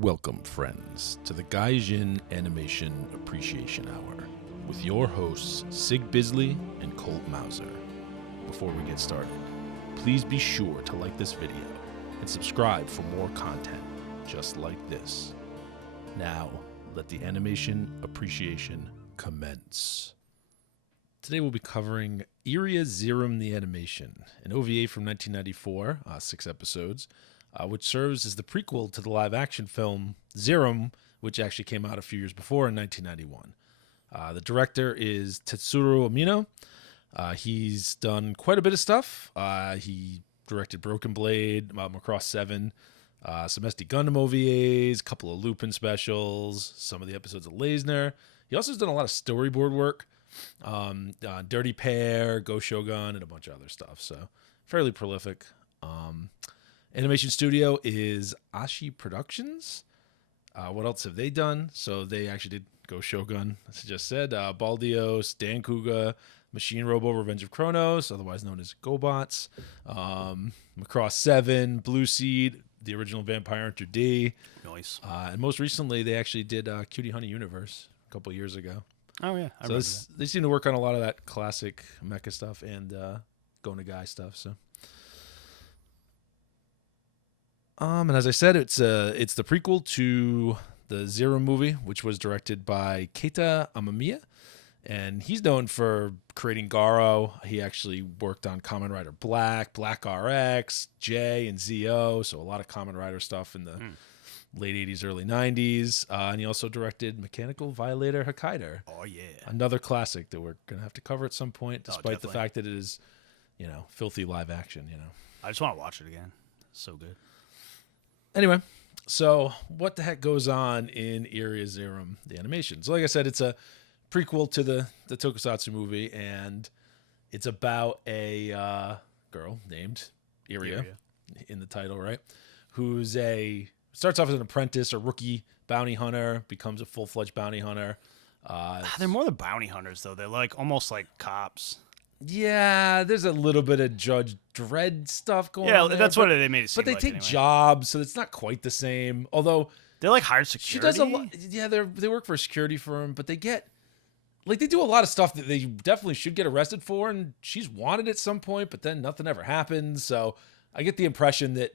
Welcome, friends, to the Gaijin Animation Appreciation Hour with your hosts Sig Bisley and Colt Mauser. Before we get started, please be sure to like this video and subscribe for more content just like this. Now, let the animation appreciation commence. Today we'll be covering IRIA ZEIRAM the Animation, an OVA from 1994, 6 episodes, which serves as the prequel to the live-action film ZEIRAM, which actually came out a few years before in 1991. The director is Tetsuro Amino. He's done quite a bit of stuff. He directed Broken Blade, Macross 7, some SD Gundam OVAs, a couple of Lupin specials, some of the episodes of Leisner. He also has done a lot of storyboard work, Dirty Pair, Go Shogun, and a bunch of other stuff. So fairly prolific. Animation studio is Ashi Productions. What else have they done? So they actually did Go Shogun, as I just said. Baldios, Dan Kuga, Machine Robo, Revenge of Kronos, otherwise known as GoBots. Macross 7, Blue Seed, the original Vampire Hunter D. Nice. And most recently, they actually did Cutie Honey Universe a couple years ago. Oh, yeah. I So they seem to work on a lot of that classic mecha stuff and Go Nagai stuff. So. And as I said, it's the prequel to the ZEIRAM movie, which was directed by Keita Amamiya, and he's known for creating Garo. He actually worked on Kamen Rider Black, Black RX, J, and ZO, so a lot of Kamen Rider stuff in the late 80s, early 90s. And he also directed Mechanical Violator Hokkaido. Oh, yeah. Another classic that we're going to have to cover at some point, despite the definitely. fact that it is, filthy live action, I just want to watch it again. So good. Anyway, so what the heck goes on in IRIA ZEIRAM the Animation? So like I said, it's a prequel to the tokusatsu movie, and it's about a girl named IRIA in the title, right? Who's starts off as an apprentice or rookie bounty hunter, becomes a full-fledged bounty hunter. They're more the bounty hunters, though. They're almost like cops. Yeah, there's a little bit of Judge Dredd stuff going on there, that's what they made it seem but they like take anyway. jobs, so it's not quite the same. Although They're like hired security. she does a lot. Yeah, they work for a security firm, but they do a lot of stuff that they definitely should get arrested for, and she's wanted at some point, but then nothing ever happens. So I get the impression that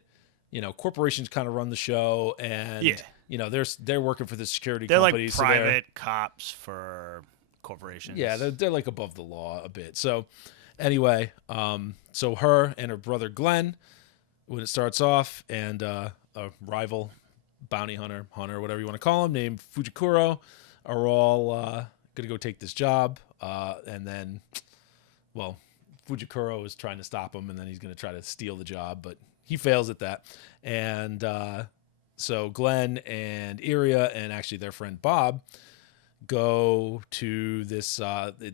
corporations kind of run the show, and they're working for the security They're company. like private cops for corporations. Yeah, they're like above the law a bit. So anyway, so her and her brother Glenn, when it starts off, and a rival bounty hunter, whatever you want to call him, named Fujikuro, are all going to go take this job. And then, well, Fujikuro is trying to stop him, and then he's going to try to steal the job, but he fails at that. And so Glenn and IRIA and actually their friend Bob go to this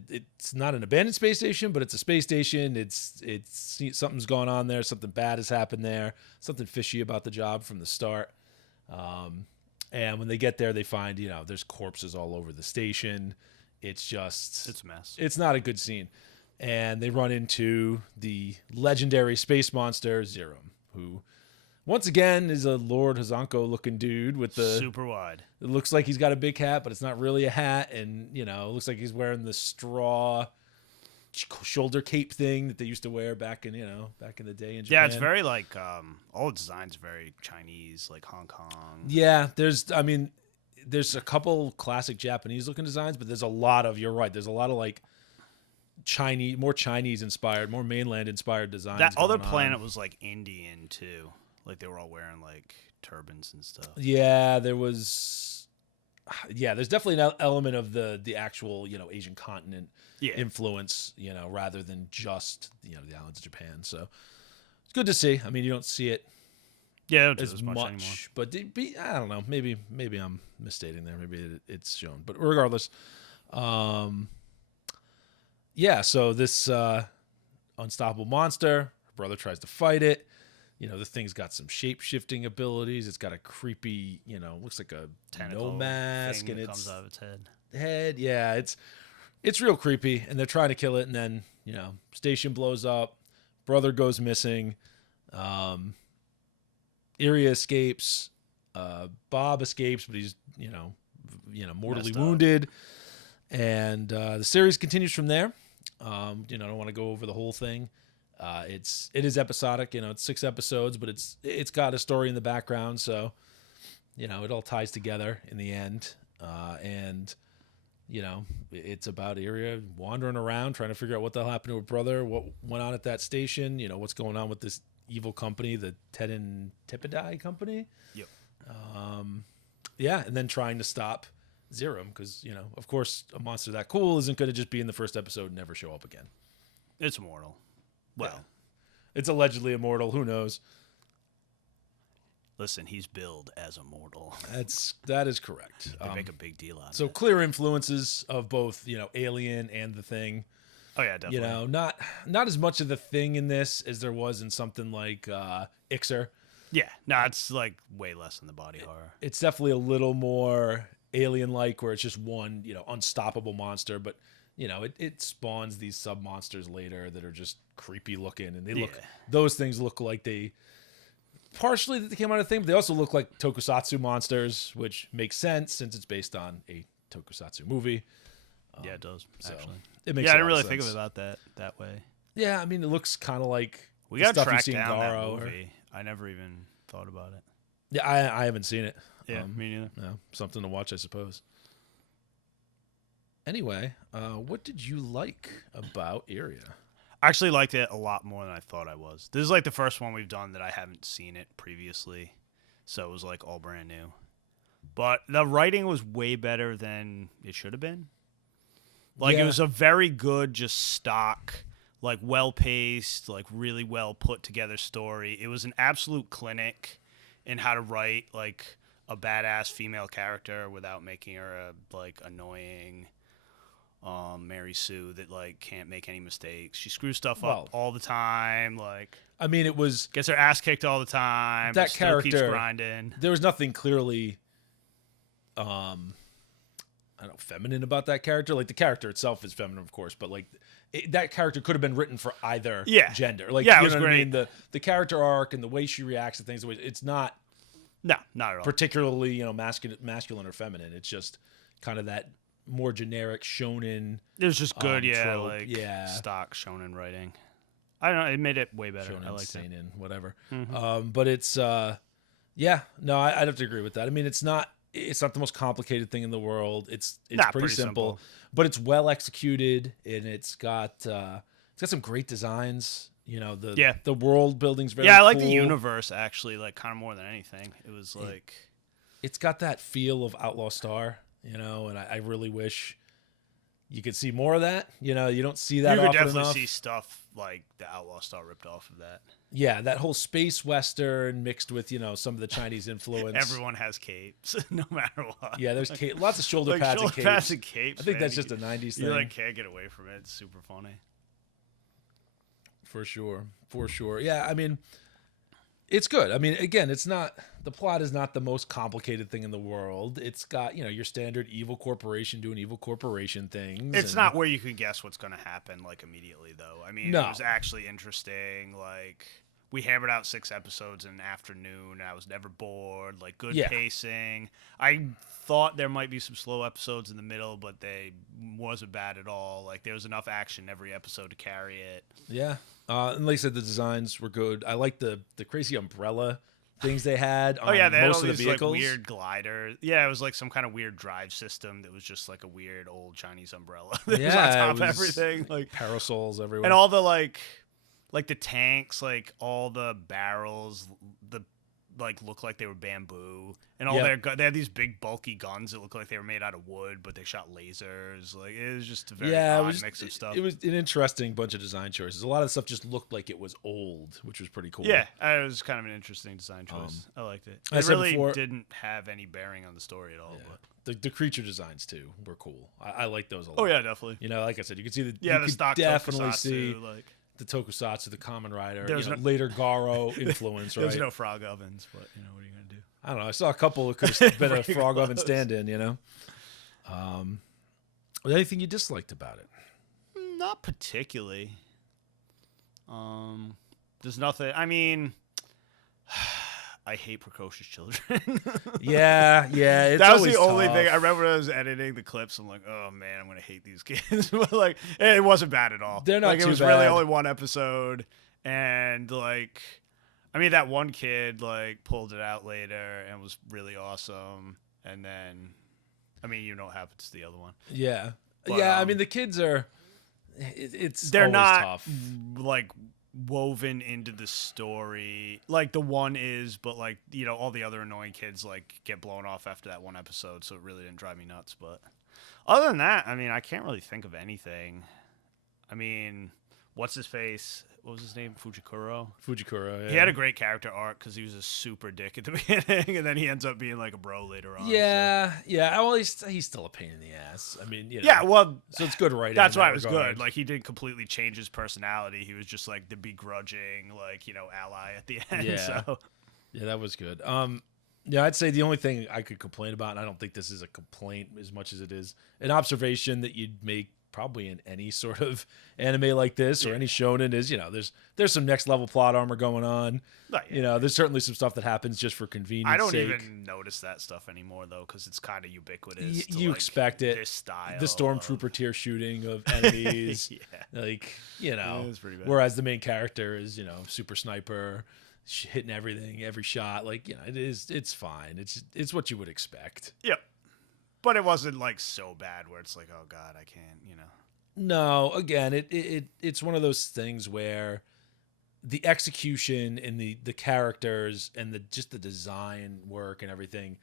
it's not an abandoned space station, but it's a space station. It's something's going on there, something bad has happened there, something fishy about the job from the start. And when they get there, they find there's corpses all over the station. It's a mess. It's not a good scene. And they run into the legendary space monster ZEIRAM, who once again is a Lord Hazanko looking dude with the super wide. It looks like he's got a big hat, but it's not really a hat. And, it looks like he's wearing the straw shoulder cape thing that they used to wear back in the day in Japan. Yeah, it's very all the designs very Chinese, like Hong Kong. Yeah, there's a couple classic Japanese looking designs, but there's a lot of, you're right, there's a lot of Chinese, more Chinese inspired, more mainland inspired designs. That other going planet on. was Indian too. Like they were all wearing turbans and stuff. Yeah, there's definitely an element of the actual, Asian continent influence, rather than just, the islands of Japan. So it's good to see. I mean, you don't see it as much anymore. But I don't know. Maybe I'm misstating there. Maybe it's shown. But regardless, so this unstoppable monster, her brother tries to fight it. The thing's got some shape-shifting abilities. It's got a creepy, looks like a Tentacle no mask, and it comes out of its head. Yeah, it's real creepy, and they're trying to kill it, and then station blows up, brother goes missing, IRIA escapes, Bob escapes, but he's mortally Messed up. wounded, and the series continues from there. I don't want to go over the whole thing. It is episodic. It's 6 episodes, but it's got a story in the background, so it all ties together in the end. And it's about Iria wandering around trying to figure out what the hell happened to her brother, what went on at that station, what's going on with this evil company, the Tepidai company. Yep. And then trying to stop ZEIRAM because, of course, a monster that cool isn't going to just be in the first episode and never show up again. It's immortal. Well, yeah. It's allegedly immortal. Who knows? Listen, he's billed as immortal. That is correct. They make a big deal out of it. So clear influences of both, Alien and The Thing. Oh yeah, definitely. Not as much of The Thing in this as there was in something like Exzel. Yeah, no, it's like way less than the body horror. It's definitely a little more Alien-like, where it's just one, unstoppable monster, but it spawns these sub monsters later that are just creepy looking, and those things look like they came out of The Thing, but they also look like tokusatsu monsters, which makes sense since it's based on a tokusatsu movie. Yeah, it does. Actually, it makes. I didn't really think of it about that way. Yeah, I mean, it looks kind of like we got stuff tracked you see in down that Garo movie. I never even thought about it. Yeah, I haven't seen it. Yeah, me neither. No, something to watch, I suppose. Anyway, what did you like about Iria? I actually liked it a lot more than I thought I was. This is like the first one we've done that I haven't seen it previously, so it was like all brand new. But the writing was way better than it should have been. Like it was a very good, just stock, like well-paced, like really well put together story. It was an absolute clinic in how to write like a badass female character without making her a like annoying Mary Sue that like can't make any mistakes. She screws stuff up all the time. Like, I mean, it was gets her ass kicked all the time. That but still character keeps grinding. There was nothing clearly, feminine about that character. Like the character itself is feminine, of course, but like that character could have been written for either gender. Like, it was great. I mean? The character arc and the way she reacts to things, it's not not at all particularly masculine or feminine. It's just kind of that more generic shonen. It was just good, trope. Stock shonen writing. I don't know, it made it way better. Shonen, I liked it. seinen, whatever. Mm-hmm. But it's I'd have to agree with that. I mean, it's not the most complicated thing in the world. It's pretty simple, but it's well executed, and it's got some great designs. The world building's very I like cool. the universe actually, like kind of more than anything. It was like it's got that feel of Outlaw Star, and I really wish you could see more of that. You don't see that often enough. You could definitely see stuff like the Outlaw Star ripped off of that. Yeah, that whole space western mixed with some of the Chinese influence. Everyone has capes, no matter what. Yeah, there's lots of shoulder pads and capes. Capes. I think that's just a '90s thing. You like can't get away from it. It's super funny. For sure. Yeah, I mean, it's good. I mean, again, the plot is not the most complicated thing in the world. It's got, your standard evil corporation doing evil corporation things. It's not where you can guess what's going to happen, like, immediately, though. I mean, It was actually interesting. Like, we hammered out 6 episodes in an afternoon. I was never bored. Like, good pacing. I thought there might be some slow episodes in the middle, but they wasn't bad at all. Like, there was enough action every episode to carry it. Yeah. And like I said, the designs were good. I like the crazy umbrella things they had on they had most all of the these vehicles. Like weird glider. Yeah, it was like some kind of weird drive system that was just like a weird old Chinese umbrella. That was on top of everything. Like parasols everywhere. And all the like the tanks, like all the barrels, look like they were bamboo, and all they had these big bulky guns that looked like they were made out of wood, but they shot lasers. Like it was just a very odd mix of stuff. It was an interesting bunch of design choices. A lot of stuff just looked like it was old, which was pretty cool. Yeah, it was kind of an interesting design choice. I liked it. It really didn't have any bearing on the story at all. Yeah. But the creature designs too were cool. I like those a lot. Oh yeah, definitely. Like I said, you could see the stock definitely tokusatsu, see the tokusatsu, the Kamen Rider, later Garo influence, right? There's no frog ovens, but what are you gonna do? I don't know. I saw a couple that could have been a frog oven stand-in. Was anything you disliked about it? Not particularly. There's nothing. I mean, I hate precocious children. Yeah, it's that was always the only tough. thing. I remember when I was editing the clips. I'm like, oh man, I'm gonna hate these kids. But like, it wasn't bad at all. They're not like too it was really bad. only one episode, and like, I mean, that one kid like pulled it out later and was really awesome. And then, I mean, you know what happens to the other one. Yeah, But, I mean, the kids are. They're They're not tough. like woven into the story like the one is, but like, you know, all the other annoying kids like get blown off after that one episode, so it really didn't drive me nuts. But other than that, I mean, I can't really think of anything. I mean, what's his face? What was his name? Fujikuro. Yeah. He had a great character arc because he was a super dick at the beginning, and then he ends up being like a bro later on. Yeah. Well, he's still a pain in the ass. I mean, you know. Yeah, well, so it's good writing. that's in why that it was regard. good. Like, he didn't completely change his personality. He was just like the begrudging, like, you know, ally at the end. Yeah. So. Yeah, that was good. Yeah, I'd say the only thing I could complain about, and I don't think this is a complaint as much as it is an observation that you'd make probably in any sort of anime like this or any shonen, is, you know, there's some next level plot armor going on. You know, there's certainly some stuff that happens just for convenience I don't sake. even notice that stuff anymore though, because it's kind of ubiquitous. You like, expect it. This style, the stormtrooper tier shooting of enemies, like, you know, it's pretty bad. whereas the main character is, you know, super sniper, hitting everything, every shot. Like, you know, it's fine. It's what you would expect. Yep. But it wasn't like so bad where it's like, oh god, I can't, you know. No, again, it's one of those things where the execution and the characters and just the design work and everything,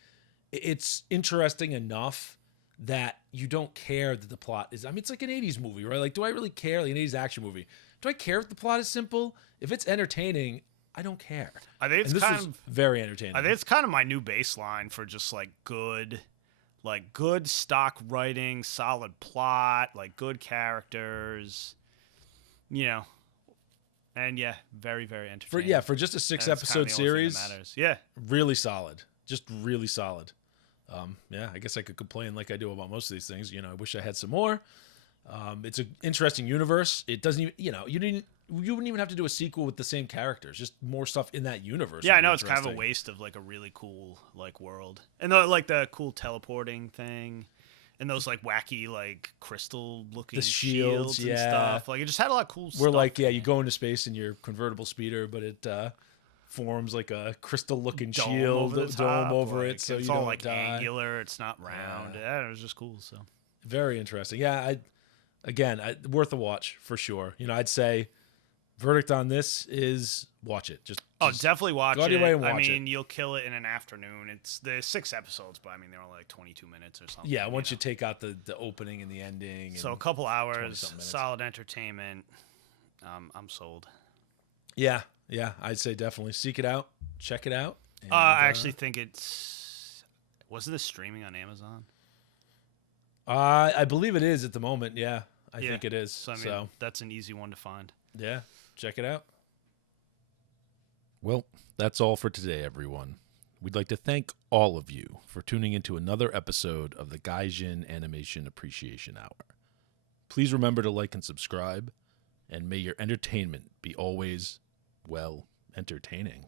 it's interesting enough that you don't care that the plot is. I mean, it's like an 80s movie, right? Like, do I really care? Like an 80s action movie. Do I care if the plot is simple? If it's entertaining, I don't care. I think it's and this kind was of very entertaining. I think it's kind of my new baseline for just like good stock writing, solid plot, like good characters, you know. And yeah, very, very entertaining. For just a 6 That's episode kinda the only thing series, that matters. Yeah. really solid. Just really solid. Yeah, I guess I could complain like I do about most of these things. You know, I wish I had some more. It's an interesting universe. It doesn't even, you know, you wouldn't even have to do a sequel with the same characters. Just more stuff in that universe. Yeah, I know, it's kind of a waste of like a really cool like world, and the cool teleporting thing, and those like wacky like crystal looking shields and stuff. Like, it just had a lot of cool stuff. Where like, yeah, you go into space in your convertible speeder, but it forms like a crystal looking shield dome over it, so it's you all don't like die. angular. It's not round. Yeah, it was just cool. So very interesting. Yeah, worth a watch for sure. You know, I'd say verdict on this is watch it. Just definitely watch it. Go out of your way and watch I it. mean, you'll kill it in an afternoon. It's the 6 episodes, but I mean, they're only like 22 minutes or something. Yeah, once you take out the opening and the ending. So a couple hours, solid entertainment. I'm sold. Yeah, I'd say definitely seek it out, check it out. And, I actually think wasn't this streaming on Amazon? I believe it is at the moment. Yeah, I think it is. So I mean, that's an easy one to find. Yeah, check it out. Well, that's all for today, everyone. We'd like to thank all of you for tuning into another episode of the Gaijin Animation Appreciation Hour. Please remember to like and subscribe, and may your entertainment be always, well, entertaining.